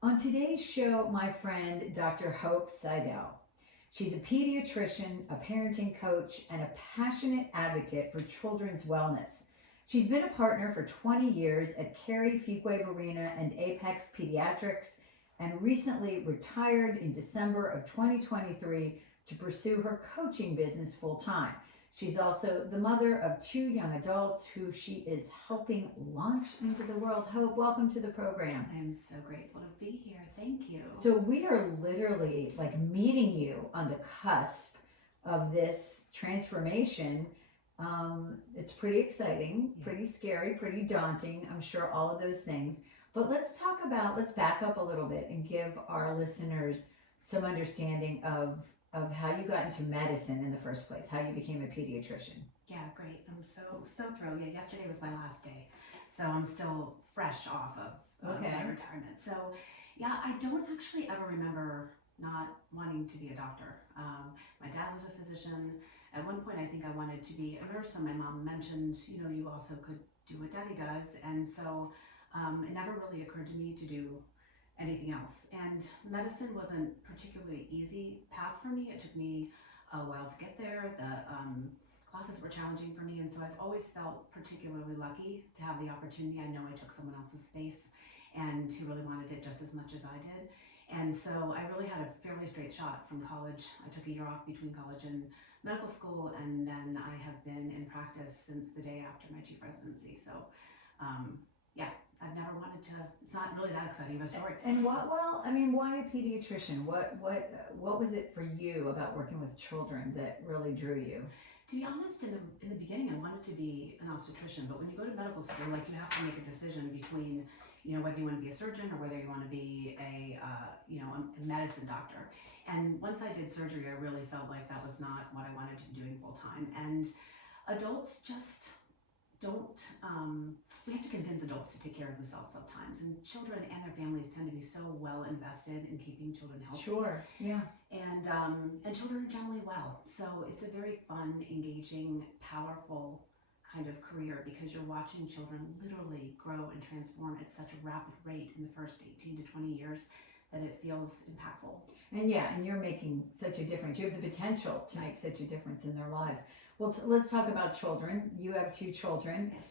On today's show, my friend Dr. Hope Seidel. She's a pediatrician, a parenting coach, and a passionate advocate for children's wellness. She's been a partner for 20 years at Cary Fuquay Arena and Apex Pediatrics and recently retired in December of 2023 to pursue her coaching business full time. She's also the mother of two young adults who she is helping launch into the world. Hope, welcome to the program. I'm so grateful to be here. Thank you. So we are literally like meeting you on the cusp of this transformation. It's pretty exciting, pretty scary, pretty daunting. I'm sure all of those things. But let's back up a little bit and give our listeners some understanding of how you got into medicine in the first place, how you became a pediatrician. Yeah, great. I'm so thrilled. Yeah, yesterday was my last day, so I'm still fresh off of Okay. my retirement. So, yeah, I don't actually ever remember not wanting to be a doctor. My dad was a physician. At one point, I think I wanted to be a nurse, and my mom mentioned, you also could do what daddy does, and so it never really occurred to me to do anything else. And medicine wasn't particularly easy path for me. It took me a while to get there. The classes were challenging for me, and so I've always felt particularly lucky to have the opportunity. I know I took someone else's space and who really wanted it just as much as I did. And so I really had a fairly straight shot from college. I took a year off between college and medical school, and then I have been in practice since the day after my chief residency. So, yeah, I've never wanted to. It's not really that exciting of a story. And why a pediatrician? What was it for you about working with children that really drew you? To be honest, in the beginning, I wanted to be an obstetrician, but when you go to medical school, like you have to make a decision between, whether you want to be a surgeon or whether you want to be a medicine doctor. And once I did surgery, I really felt like that was not what I wanted to be doing full time. And adults just don't. We have to convince adults to take care of themselves sometimes, and children and their families tend to be so well invested in keeping children healthy. Sure. Yeah. And children are generally well. So it's a very fun, engaging, powerful kind of career because you're watching children literally grow and transform at such a rapid rate in the first 18 to 20 years that it feels impactful. And you're making such a difference. You have the potential to make such a difference in their lives. Well, let's talk about children. You have two children. Yes.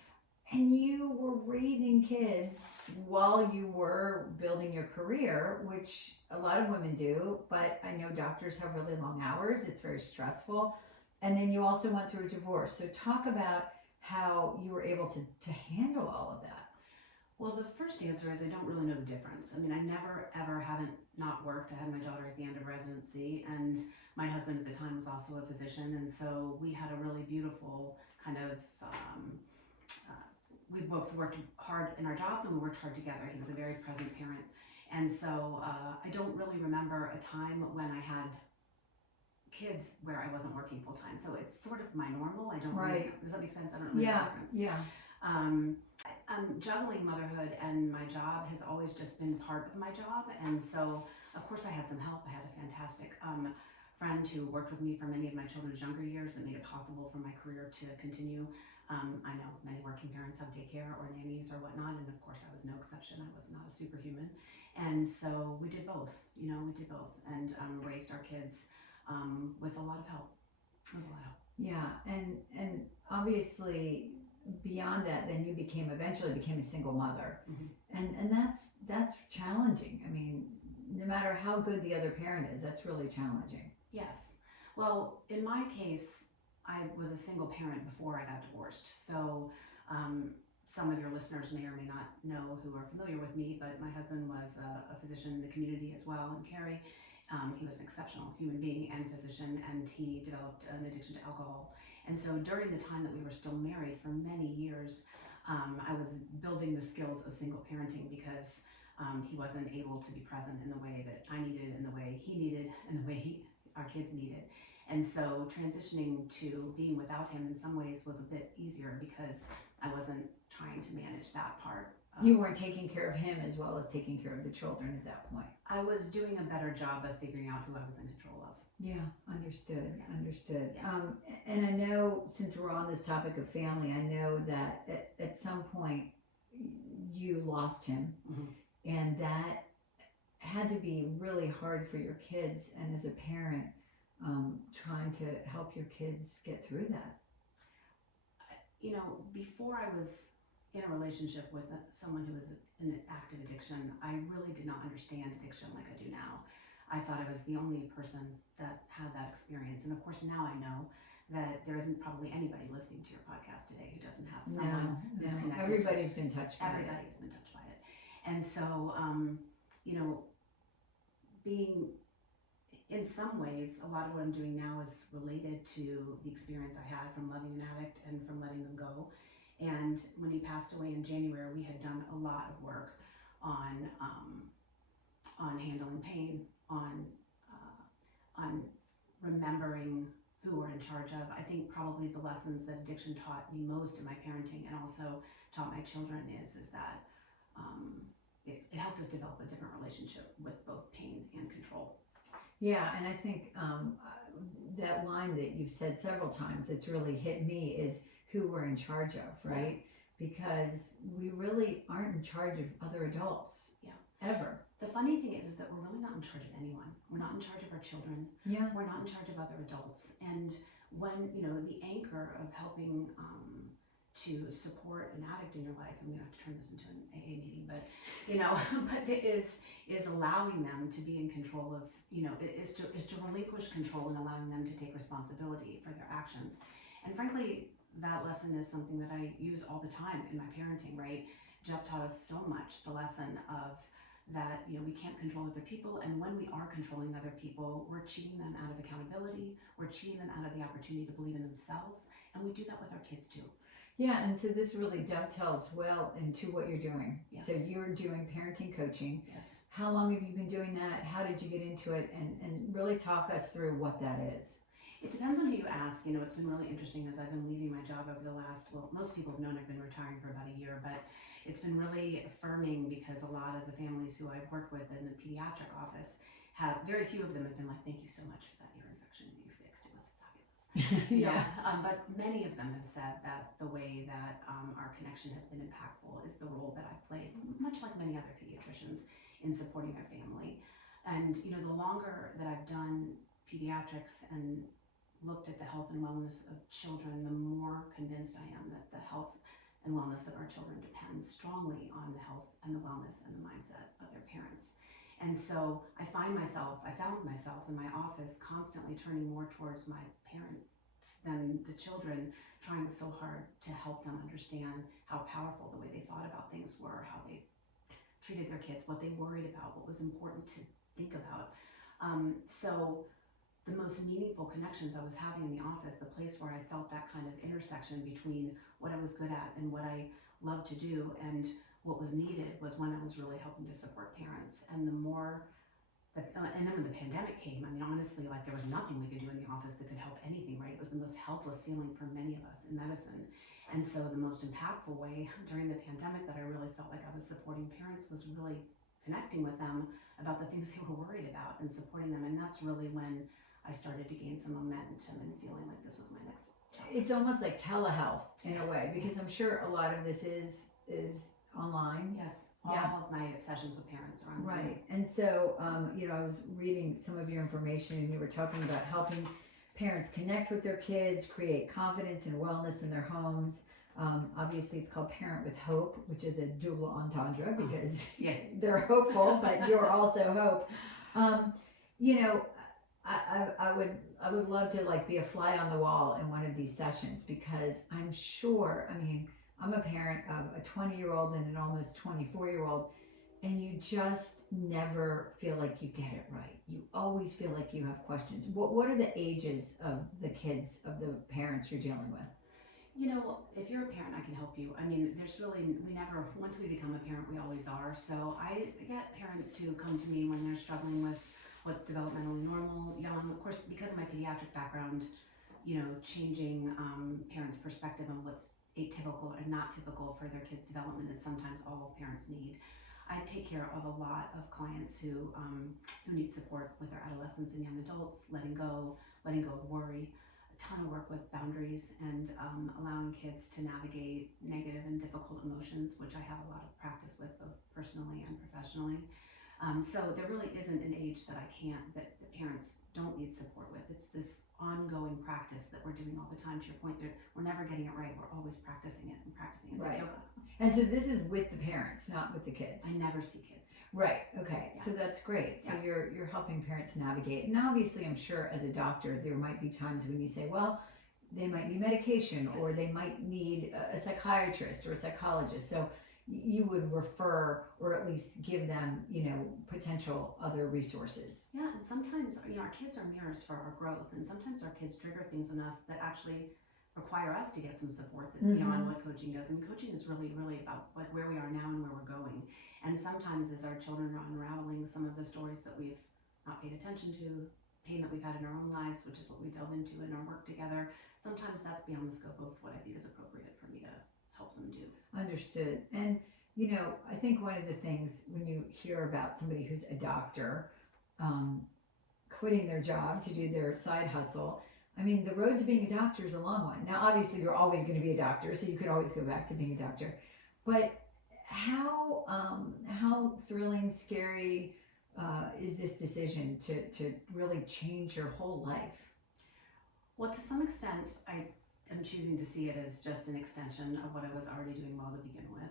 And you were raising kids while you were building your career, which a lot of women do, but I know doctors have really long hours. It's very stressful. And then you also went through a divorce. So talk about how you were able to handle all of that. Well, the first answer is I don't really know the difference. I mean, I never, ever haven't not worked. I had my daughter at the end of residency, and my husband at the time was also a physician. And so we had a really beautiful kind of, we both worked hard in our jobs and we worked hard together. He was a very present parent. And so I don't really remember a time when I had kids where I wasn't working full time. So it's sort of my normal. I don't really, does that make sense? I don't know the difference. Yeah. Juggling motherhood and my job has always just been part of my job. And so, of course, I had some help. I had a fantastic friend who worked with me for many of my children's younger years that made it possible for my career to continue. I know many working parents have daycare or nannies or whatnot, and of course I was no exception. I was not a superhuman. And so we did both, and raised our kids with a lot of help. Yeah, and obviously beyond that, then you eventually became a single mother, and that's challenging. I mean, no matter how good the other parent is, that's really challenging. Yes. Well, in my case, I was a single parent before I got divorced. So some of your listeners may or may not know who are familiar with me, but my husband was a physician in the community as well in Cary. He was an exceptional human being and physician, and he developed an addiction to alcohol. And so during the time that we were still married for many years, I was building the skills of single parenting because he wasn't able to be present in the way that I needed, in the way he needed, and the way our kids needed. And so transitioning to being without him in some ways was a bit easier because I wasn't trying to manage that part. You weren't taking care of him as well as taking care of the children at that point. I was doing a better job of figuring out who I was in control of. Yeah, understood. Yeah. And I know, since we're on this topic of family, I know that at some point you lost him, and that had to be really hard for your kids, and as a parent, trying to help your kids get through that. You know, before I was in a relationship with someone who was in an active addiction, I really did not understand addiction like I do now. I thought I was the only person that had that experience. And of course, now I know that there isn't probably anybody listening to your podcast today who doesn't have someone who's connected. Everybody's been touched by it. Everybody's been touched by it. And so, you know, being in some ways, a lot of what I'm doing now is related to the experience I had from loving an addict and from letting them go. And when he passed away in January, we had done a lot of work on handling pain, on remembering who we're in charge of. I think probably the lessons that addiction taught me most in my parenting and also taught my children is that it helped us develop a different relationship with both pain and control. Yeah, and I think that line that you've said several times, it's really hit me, is who we're in charge of, right? Because we really aren't in charge of other adults. Yeah. Ever. The funny thing is that we're really not in charge of anyone. We're not in charge of our children. Yeah. We're not in charge of other adults. And when, you know, the anchor of helping to support an addict in your life, and we don't have to turn this into an AA meeting, but, you know, but it is allowing them to be in control of, you know, is to relinquish control and allowing them to take responsibility for their actions. And frankly, that lesson is something that I use all the time in my parenting, right? Jeff taught us so much, the lesson of that, you know, we can't control other people, and when we are controlling other people, we're cheating them out of accountability, we're cheating them out of the opportunity to believe in themselves, and we do that with our kids too. Yeah, and so this really dovetails well into what you're doing. Yes. So you're doing parenting coaching. Yes. How long have you been doing that? How did you get into it? And really talk us through what that is. It depends on who you ask. You know, it's been really interesting as I've been leaving my job over the last, well, most people have known I've been retiring for about a year, but it's been really affirming because a lot of the families who I've worked with in the pediatric office have, very few of them have been like, thank you so much for that ear infection that you fixed. It was fabulous. Yeah. But many of them have said that the way that our connection has been impactful is the role that I've played, much like many other pediatricians, in supporting their family. And, you know, the longer that I've done pediatrics and looked at the health and wellness of children, the more convinced I am that the health and wellness of our children depends strongly on the health and the wellness and the mindset of their parents. And so I found myself in my office constantly turning more towards my parents than the children, trying so hard to help them understand how powerful the way they thought about things were, how they treated their kids, what they worried about, what was important to think about. So the most meaningful connections I was having in the office, the place where I felt that kind of intersection between what I was good at and what I loved to do and what was needed, was when I was really helping to support parents. And the more, and then when the pandemic came, I mean, honestly, like there was nothing we could do in the office that could help anything, right? It was the most helpless feeling for many of us in medicine. And so the most impactful way during the pandemic that I really felt like I was supporting parents was really connecting with them about the things they were worried about and supporting them. And that's really when I started to gain some momentum and feeling like this was my next job. It's almost like telehealth in a way, because I'm sure a lot of this is online. Yes, all of my sessions with parents are on Zoom. Right, and so, you know, I was reading some of your information and you were talking about helping parents connect with their kids, create confidence and wellness in their homes. Obviously it's called Parent with Hope, which is a double entendre because Yes. they're hopeful, but you're also hope. You know, I would love to like be a fly on the wall in one of these sessions, because I'm sure, I mean, I'm a parent of a 20-year-old and an almost 24-year-old, and you just never feel like you get it right. You always feel like you have questions. What are the ages of the kids, of the parents you're dealing with? You know, if you're a parent, I can help you. I mean, there's really, we never, once we become a parent, we always are. So I get parents who come to me when they're struggling with what's developmentally normal, young. Of course, because of my pediatric background, you know, changing parents' perspective on what's atypical and not typical for their kids' development is sometimes all parents need. I take care of a lot of clients who need support with their adolescents and young adults, letting go of worry, a ton of work with boundaries and allowing kids to navigate negative and difficult emotions, which I have a lot of practice with both personally and professionally. So there really isn't an age that that the parents don't need support with. It's this ongoing practice that we're doing all the time. To your point, we're never getting it right. We're always practicing it and practicing it. It's Right. like yoga. And so this is with the parents, not with the kids. I never see kids. Right. Okay. Yeah. So that's great. So Yeah. you're helping parents navigate. And obviously, I'm sure as a doctor, there might be times when you say, well, they might need medication, or Yes. they might need a psychiatrist or a psychologist. So you would refer, or at least give them, potential other resources. Yeah, and sometimes our kids are mirrors for our growth, and sometimes our kids trigger things in us that actually require us to get some support that's beyond what coaching does. I mean, coaching is really, really about like where we are now and where we're going. And sometimes as our children are unraveling some of the stories that we've not paid attention to, pain that we've had in our own lives, which is what we delve into in our work together, sometimes that's beyond the scope of what I think is appropriate for me to help them do. Understood. And, I think one of the things when you hear about somebody who's a doctor, quitting their job to do their side hustle, I mean, the road to being a doctor is a long one. Now, obviously, you're always going to be a doctor, so you could always go back to being a doctor. But how thrilling, scary is this decision to really change your whole life? Well, to some extent, I am choosing to see it as just an extension of what I was already doing well to begin with.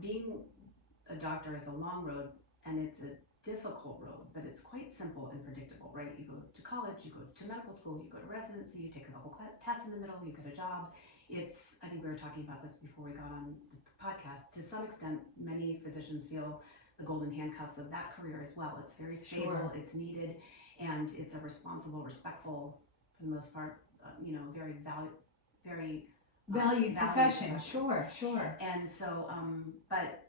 Being a doctor is a long road, and it's a difficult road, but it's quite simple and predictable, right? You go to college, you go to medical school, you go to residency, you take a couple tests in the middle, you get a job. I think we were talking about this before we got on the podcast. To some extent, many physicians feel the golden handcuffs of that career as well. It's very stable, Sure. it's needed, and it's a responsible, respectful, for the most part, very Valued profession. Sure. And so, but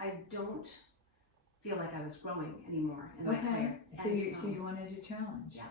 I don't feel like I was growing anymore in my career. So And you wanted a challenge. yeah,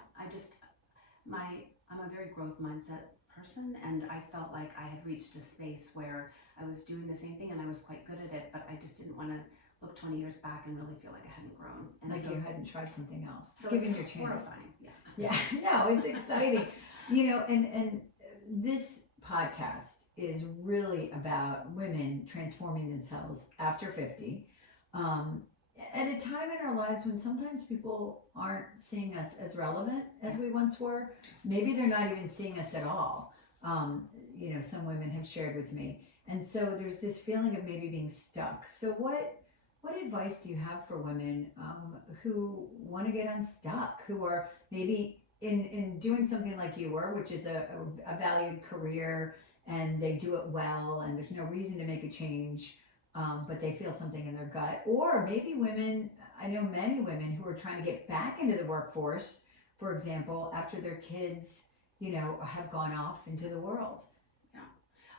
I'm a very growth mindset person, and I felt like I had reached a space where I was doing the same thing and I was quite good at it, but I just didn't want to look 20 years back and really feel like I hadn't grown. And Like so, you hadn't tried something else. so Given it's your chance. horrifying. Yeah. Yeah, no, it's exciting. And this podcast is really about women transforming themselves after 50. At a time in our lives when sometimes people aren't seeing us as relevant as we once were. Maybe they're not even seeing us at all. Some women have shared with me. And so there's this feeling of maybe being stuck. So what advice do you have for women who want to get unstuck, who are maybe in doing something like you were, which is a valued career, and they do it well, and there's no reason to make a change, but they feel something in their gut? Or maybe women, I know many women who are trying to get back into the workforce, for example, after their kids, have gone off into the world.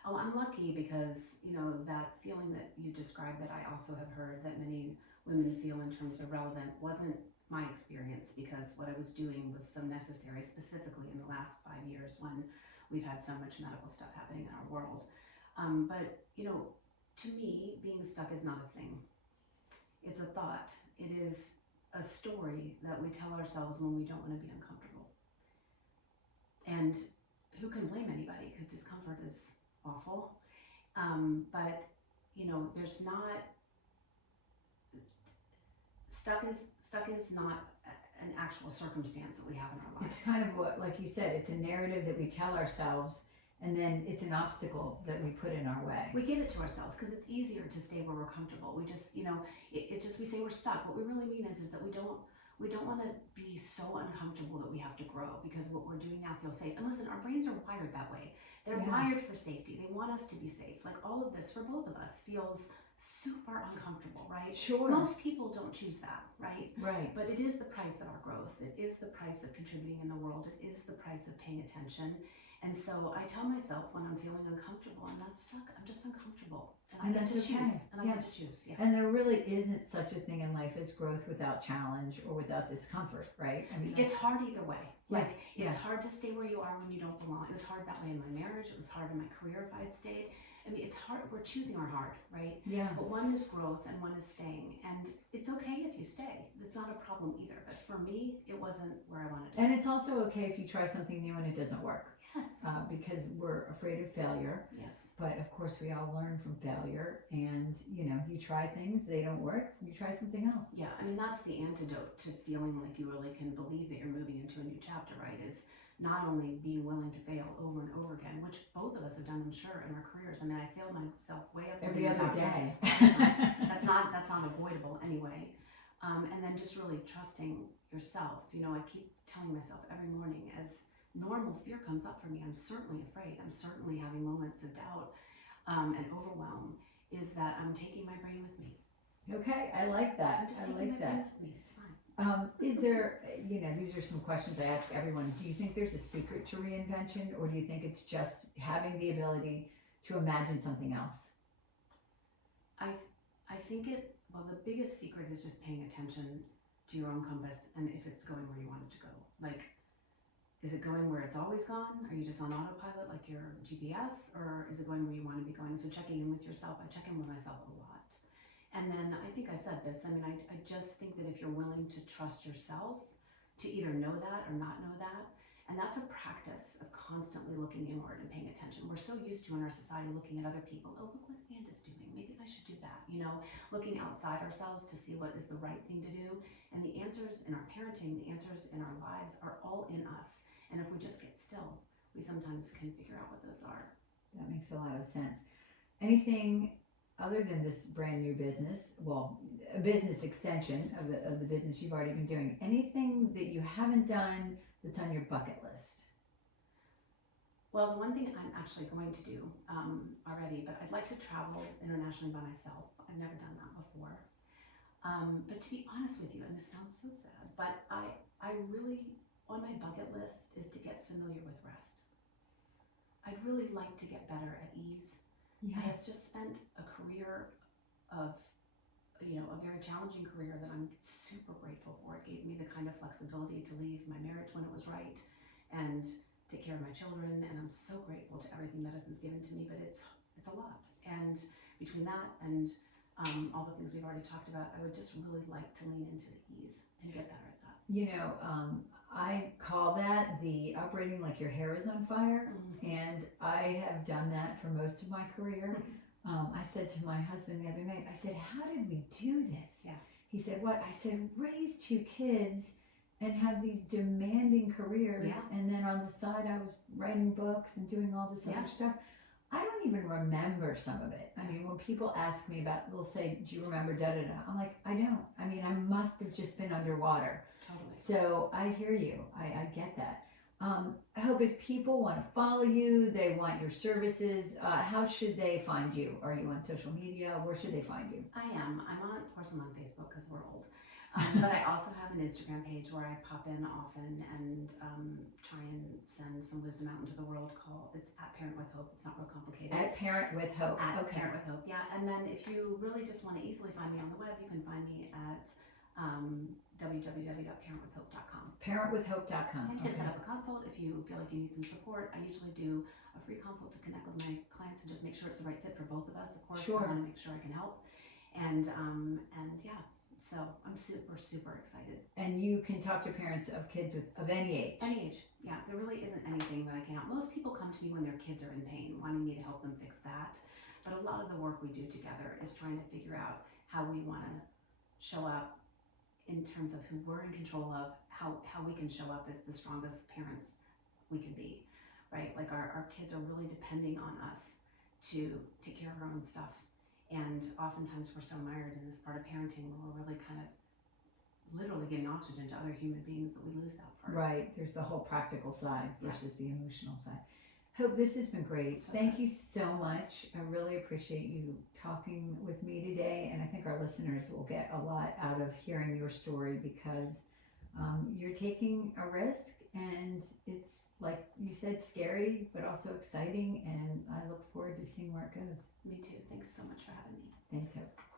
Oh, I'm lucky because, that feeling that you described that I also have heard that many women feel in terms of relevant wasn't my experience, because what I was doing was so necessary, specifically in the last 5 years when we've had so much medical stuff happening in our world. But, to me, being stuck is not a thing. It's a thought. It is a story that we tell ourselves when we don't want to be uncomfortable. And who can blame anybody? Because discomfort is awful. But there's not, stuck is not an actual circumstance that we have in our lives. It's kind of what, like you said, it's a narrative that we tell ourselves, and then it's an obstacle that we put in our way. We give it to ourselves because it's easier to stay where we're comfortable. We just, it's just, we say we're stuck. What we really mean is that we don't want to be so uncomfortable that we have to grow, because what we're doing now feels safe. And listen, our brains are wired that way. They're wired for safety. They want us to be safe. Like all of this for both of us feels super uncomfortable, right? Sure. Most people don't choose that, right? Right. But it is the price of our growth. It is the price of contributing in the world. It is the price of paying attention. And so I tell myself when I'm feeling uncomfortable, I'm not stuck. I'm just uncomfortable. And I get to choose. And I get to choose. Yeah. And there really isn't such a thing in life as growth without challenge or without discomfort, right? I mean, it's hard either way. Like, Yeah. it's hard to stay where you are when you don't belong. It was hard that way in my marriage. It was hard in my career if I had stayed. I mean, it's hard. We're choosing our hard, right? Yeah. But one is growth and one is staying. And it's okay if you stay. It's not a problem either. But for me, it wasn't where I wanted to be. And it's also okay if you try something new and it doesn't work. Yes. Because we're afraid of failure. Yes. But of course, we all learn from failure, and you try things, they don't work, you try something else. Yeah, I mean, that's the antidote to feeling like you really can believe that you're moving into a new chapter, right? Is not only being willing to fail over and over again, which both of us have done, I'm sure, in our careers. I mean, I failed myself way up to Every being a other doctor. day. That's not avoidable anyway. And then just really trusting yourself. I keep telling myself every morning as normal fear comes up for me, I'm certainly afraid. I'm certainly having moments of doubt and overwhelm, is that I'm taking my brain with me. Okay, I like that. I'm just I taking like my that. brain with me. It's fine. Is there, these are some questions I ask everyone. Do you think there's a secret to reinvention, or do you think it's just having the ability to imagine something else? I think the biggest secret is just paying attention to your own compass and if it's going where you want it to go. Like, is it going where it's always gone? Are you just on autopilot like your GPS, or is it going where you want to be going? So checking in with yourself, I check in with myself a lot. And then I think I said this, I mean, I just think that if you're willing to trust yourself to either know that or not know that, and that's a practice of constantly looking inward and paying attention. We're so used to in our society looking at other people. Oh, look what Amanda's doing. Maybe I should do that. Looking outside ourselves to see what is the right thing to do. And the answers in our parenting, the answers in our lives are all in us. And if we just get still, we sometimes can figure out what those are. That makes a lot of sense. Anything other than this brand new business, well, a business extension of the business you've already been doing, anything that you haven't done that's on your bucket list? Well, the one thing I'm actually going to do already, but I'd like to travel internationally by myself. I've never done that before. But to be honest with you, and this sounds so sad, but I really, on my bucket list is to get familiar with rest. I'd really like to get better at ease. Yeah. I have just spent a career of, a very challenging career that I'm super grateful for. It gave me the kind of flexibility to leave my marriage when it was right and take care of my children. And I'm so grateful to everything medicine's given to me, but it's a lot. And between that and all the things we've already talked about, I would just really like to lean into the ease and get better at that. I call that the operating like your hair is on fire. Mm-hmm. And I have done that for most of my career. I said to my husband the other night, I said, how did we do this? Yeah. He said, what? I said, raise 2 kids and have these demanding careers. Yeah. And then on the side, I was writing books and doing all this other stuff. I don't even remember some of it. I mean, when people ask me about, they'll say, do you remember da-da-da? I'm like, I don't. I mean, I must have just been underwater. Totally. So I hear you. I get that. I hope if people want to follow you, they want your services, how should they find you? Are you on social media? Where should they find you? I am. Of course, I'm on Facebook because we're old. But I also have an Instagram page where I pop in often and try and send some wisdom out into the world. It's at Parent with Hope. It's not real complicated. At Parent with Hope. At Okay. Parent with Hope, yeah. And then if you really just want to easily find me on the web, you can find me at www.parentwithhope.com. Parentwithhope.com. And you can set up a consult if you feel like you need some support. I usually do a free consult to connect with my clients and just make sure it's the right fit for both of us. Of course, Sure. I want to make sure I can help. And yeah, so I'm super, super excited. And you can talk to parents of kids of any age. Any age, yeah. There really isn't anything that I can help. Most people come to me when their kids are in pain, wanting me to help them fix that. But a lot of the work we do together is trying to figure out how we want to show up in terms of who we're in control of, how we can show up as the strongest parents we can be, right? Like our kids are really depending on us to take care of our own stuff. And oftentimes we're so mired in this part of parenting where we're really kind of literally giving oxygen to other human beings that we lose that part. Right. There's the whole practical side versus the emotional side. Hope, this has been great. So Thank you so much. I really appreciate you talking with me today, and I think our listeners will get a lot out of hearing your story because you're taking a risk, and it's, like you said, scary but also exciting, and I look forward to seeing where it goes. Me too. Thanks so much for having me. Thanks, Hope.